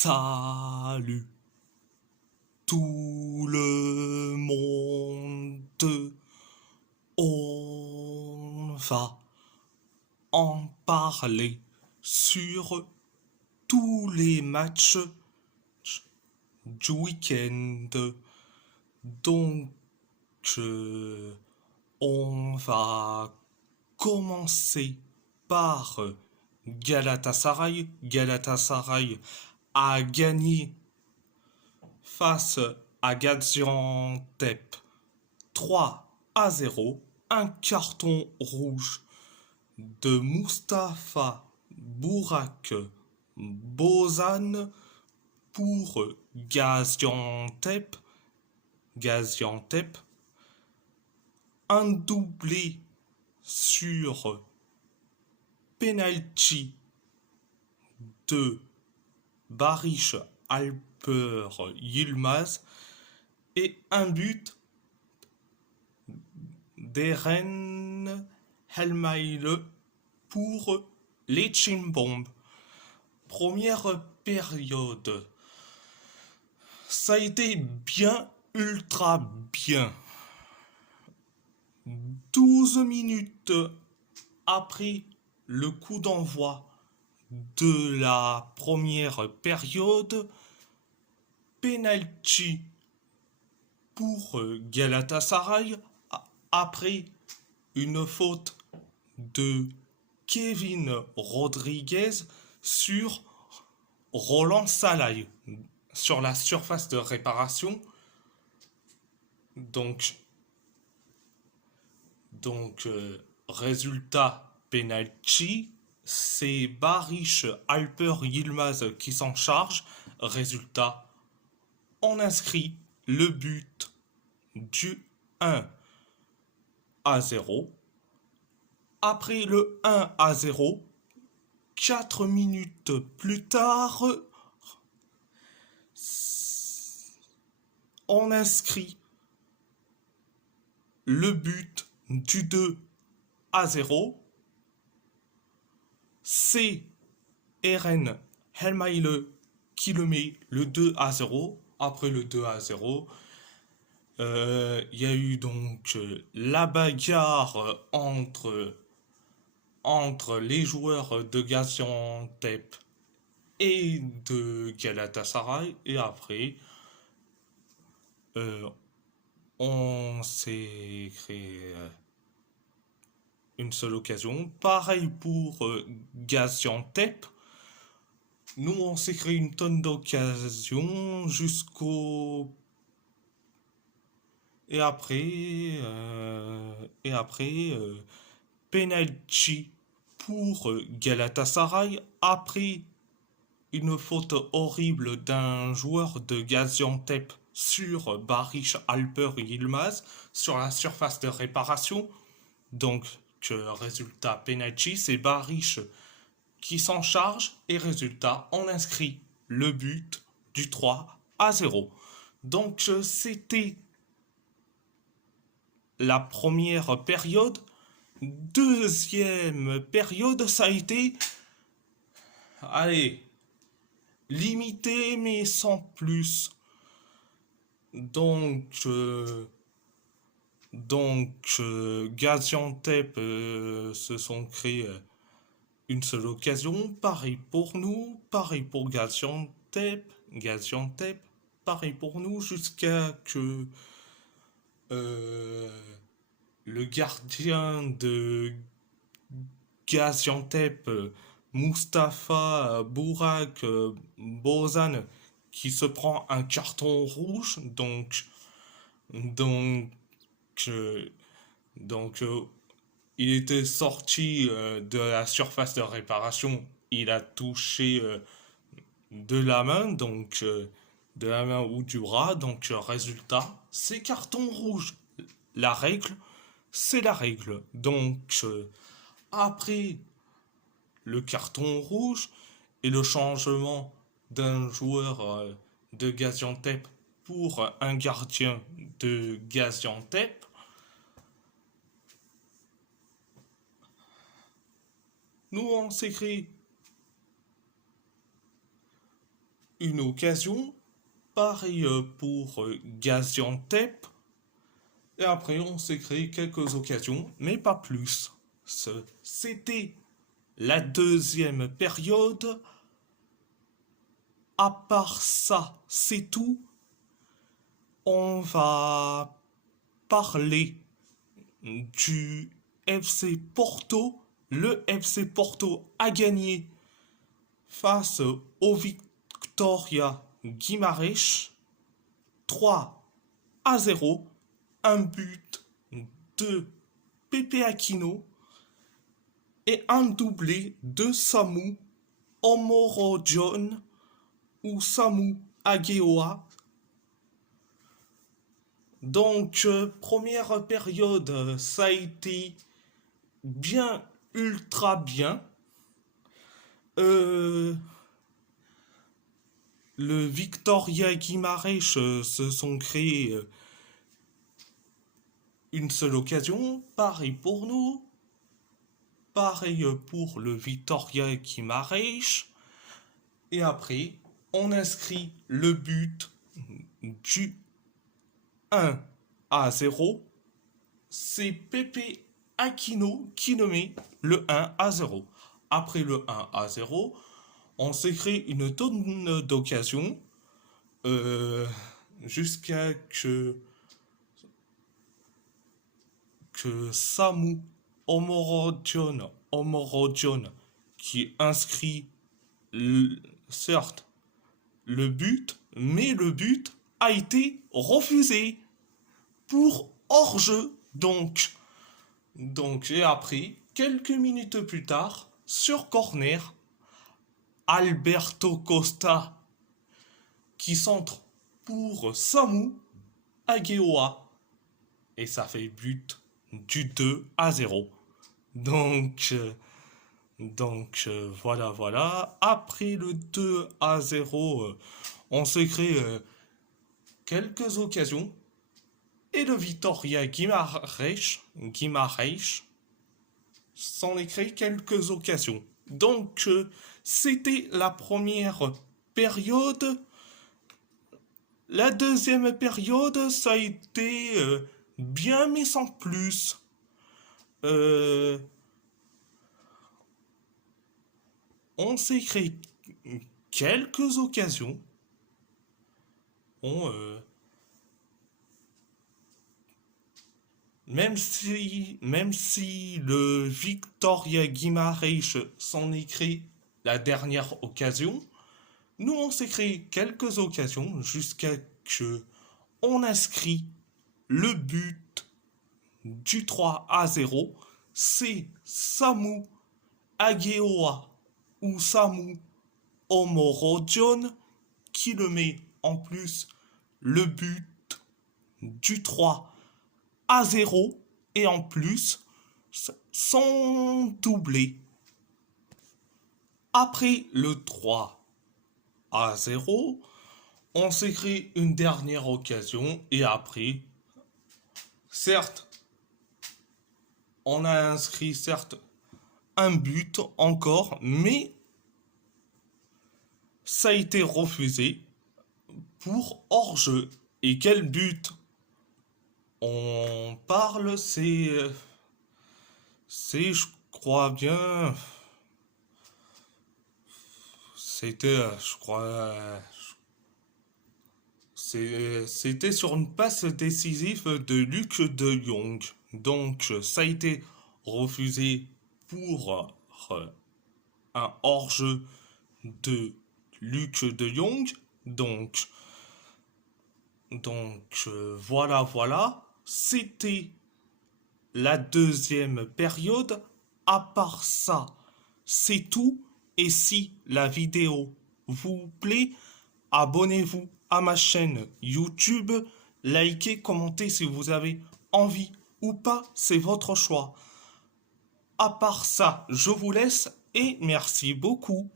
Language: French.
Salut tout le monde, on va en parler sur tous les matchs du week-end. Donc, on va commencer par Galatasaray. Galatasaray a gagné face à Gaziantep 3-0. Un carton rouge de Mustapha Bourak Bozan pour Gaziantep. Gaziantep. Un doublé sur penalty de Barış Alper Yilmaz et un but d'Eren Helmaile pour les Chimbomb. Première période, ça a été bien, ultra bien. 12 minutes après le coup d'envoi de la première période, penalty pour Galatasaray après une faute de Kevin Rodriguez sur Roland Salaï sur la surface de réparation. Donc résultat penalty, c'est Barış Alper Yilmaz qui s'en charge. Résultat, on inscrit le but du 1-0. Après le 1-0, 4 minutes plus tard, on inscrit le but du 2-0. C'est Eren Helmaile qui le met le 2-0. Après le 2-0, il y a eu donc la bagarre entre les joueurs de Gaziantep et de Galatasaray. Et après, on s'est créé une seule occasion. Pareil pour Gaziantep. Nous, on s'est créé une tonne d'occasions jusqu'au... Et après, penalty pour Galatasaray après une faute horrible d'un joueur de Gaziantep sur Barış Alper Yilmaz sur la surface de réparation. Donc, résultat penalty, c'est Barış qui s'en charge et résultat, on inscrit le but du 3-0. Donc, c'était la première période. Deuxième période, ça a été, allez, limité mais sans plus. Donc Gaziantep se sont créés une seule occasion. Pareil pour nous, pareil pour Gaziantep, pareil pour nous jusqu'à que le gardien de Gaziantep, Mustapha Bourak Bozan, qui se prend un carton rouge. Donc, il était sorti de la surface de réparation. Il a touché de la main, de la main ou du bras. Donc, résultat, c'est carton rouge. La règle, c'est la règle. Donc, après le carton rouge et le changement d'un joueur de Gaziantep pour un gardien de Gaziantep, nous on s'écrit une occasion. Pareil pour Gaziantep. Et après, on s'est créé quelques occasions, mais pas plus. C'était la deuxième période. À part ça, c'est tout. On va parler du FC Porto. Le FC Porto a gagné face au Victoria Guimarães 3-0. Un but de Pepe Aquino et un doublé de Samu Omorodion ou Samu Ageoa. Donc, première période, ça a été bien, ultra bien. Le Victoria Guimarães se sont créés une seule occasion. Pareil pour nous. Pareil pour le Victoria Guimarães. Et après, on inscrit le but du 1-0. C'est Pepe Aquino qui le met le 1-0. Après le 1-0, on s'est créé une tonne d'occasions jusqu'à que Samu Omorodion qui inscrit certes le but, mais le but a été refusé pour hors-jeu. Donc et après, quelques minutes plus tard, sur corner, Alberto Costa qui centre pour Samu Ageoa et ça fait but du 2-0. Donc voilà. Après le 2-0, on se crée quelques occasions. Et le Victoria Guimarães s'en est créé quelques occasions. Donc c'était la première période. La deuxième période, ça a été bien mais sans plus. On s'est créé quelques occasions. Même si le Victoria Guimarães s'en est créé la dernière occasion, nous on s'est créé quelques occasions jusqu'à que on inscrit le but du 3-0. C'est Samu Ageoa ou Samu Omorodion qui le met en plus le but du 3-0 et en plus son doublé. Après le 3-0, on s'est créé une dernière occasion et après, certes, on a inscrit un but encore, mais ça a été refusé pour hors-jeu. Et quel but on parle, c'est, je crois bien, c'était, c'était sur une passe décisive de Luc de Jong. Donc, ça a été refusé pour un hors-jeu de Luc de Jong. Donc voilà. C'était la deuxième période. À part ça, c'est tout. Et si la vidéo vous plaît, abonnez-vous à ma chaîne YouTube, likez, commentez si vous avez envie ou pas, c'est votre choix. À part ça, je vous laisse et merci beaucoup.